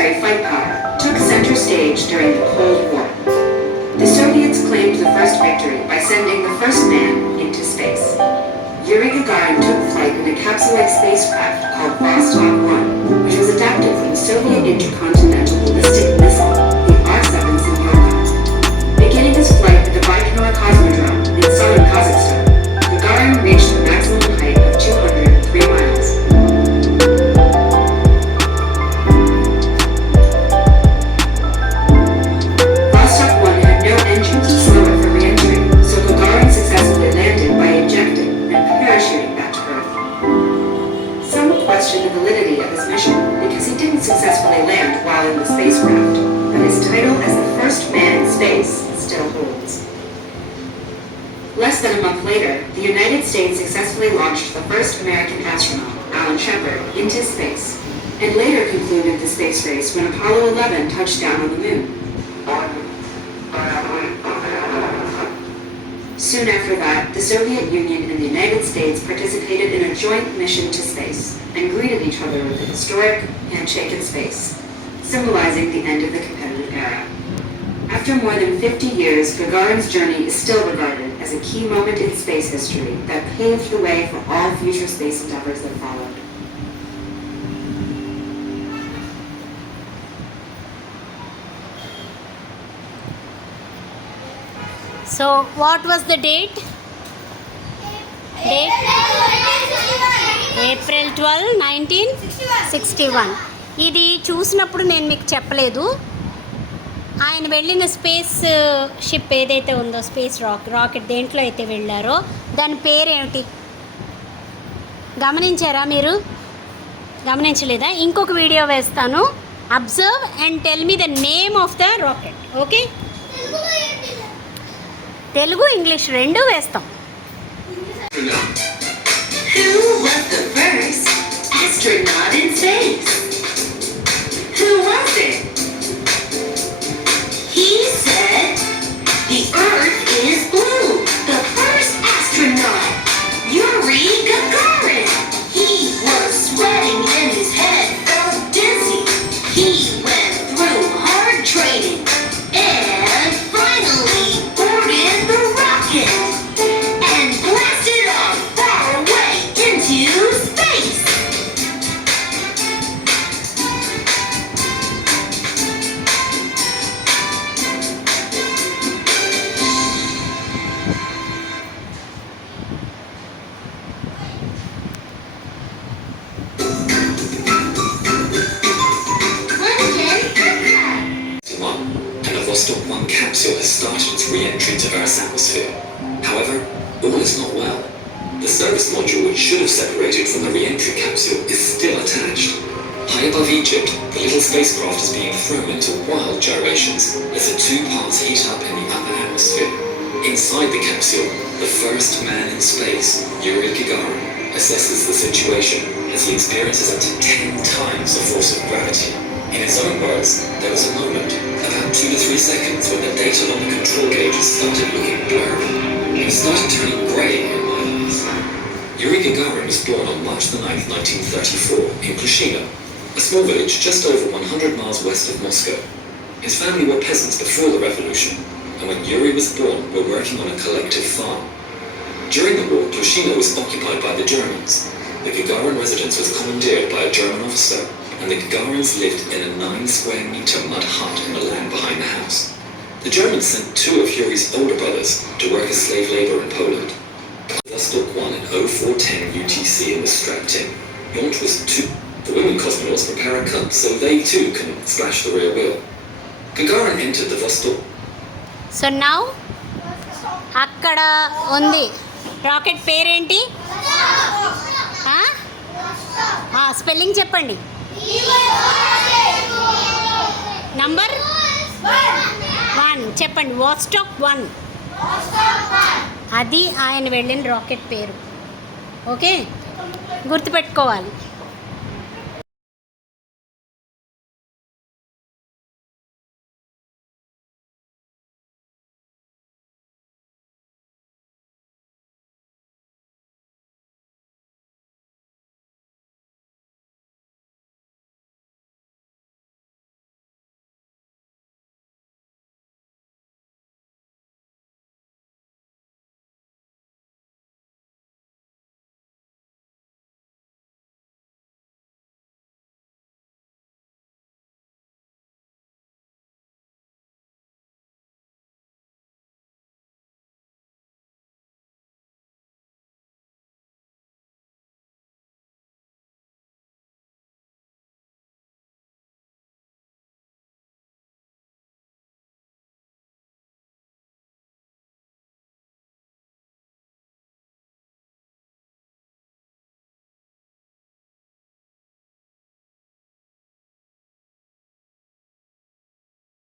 military fight power took center stage during the Cold War. The Soviets claimed the first victory by sending the first man into space. Yuri Gagarin took flight in a capsule-like spacecraft called Vostok-1, which was adapted from the Soviet intercontinental ballistic missile, the R-7 Santhapalem. Beginning his flight at the Baikonur Cosmodrome in southern Kazakhstan, Gagarin reached a maximum height of 203 miles. Vostok-1 had no engines to slow it for re-entry, so Gagarin successfully landed by ejecting and parachuting back to Earth. Some questioned the validity of his mission because he didn't successfully land while in the spacecraft, but his title as the first man in space still holds. Less than a month later, the United States successfully launched the first American astronaut, Alan Shepard, into space, and later concluded the space race when Apollo 11 touched down on the moon. Soon after that, the Soviet Union and the United States participated in a joint mission to space and greeted each other with a historic handshake in space, symbolizing the end of the competitive era. After more than 50 years, Gagarin's journey is still regarded as a key moment in space history that paved the way for all future space endeavors that followed. So, what was the date? April 12, 1961. ఇది చూసినప్పుడు నేను మీకు చెప్పలేదు. ఆయన వెళ్ళిన space ship ఏదైతే ఉందో, space rocket దేంట్లో అయితే వెళ్ళారో దాని పేరేమిటి గమనించారా? మీరు గమనించలేదా? ఇంకొక వీడియో వేస్తాను. Observe and tell me the name of the rocket. Okay, Telugu English రెండు వేస్తాం. Who was the first astronaut in space? Who was it? He said, "The Earth is blue." The first astronaut, Yuri Gagarin. He was sweating and his head felt dizzy. He went through hard training and finally boarded the rocket and blasted off far away into space. And the Vostok-1 capsule has started its re-entry to Earth's atmosphere. However, all is not well. The service module which should have separated from the re-entry capsule is still attached. High above Egypt, the little spacecraft is being thrown into wild gyrations as the two parts heat up in the upper atmosphere. Inside the capsule, the first man in space, Yuri Gagarin, assesses the situation as he experiences up to 10 times the force of gravity. In his own words, there was a moment, about 2 to 3 seconds, when the data on the control gauges started looking blurry. It started turning grey in my eyes. Yuri Gagarin was born on March 9, 1934, in Klushino, a small village just over 100 miles west of Moscow. His family were peasants before the revolution, and when Yuri was born, were working on a collective farm. During the war, Klushino was occupied by the Germans. The Gagarin residence was commandeered by a German officer, and the Gagarins lived in a 9-square-meter mud hut in the land behind the house. The Germans sent 2 of Yuri's older brothers to work as slave labor in Poland. Vostok-1 in 0410 UTC and was strapped in. Launch was 2. The women cosmonauts prepare a cup so they too can splash the rear wheel. Gagarin entered the Vostok. So now అక్కడ ఉంది rocket పేరేంటి? Spelling చెప్పండి. Number 1 చెప్పండి. Vostok-1 అది ఆయన వెళ్ళిన rocket పేరు. Okay, గుర్తుపెట్టుకోవాలి.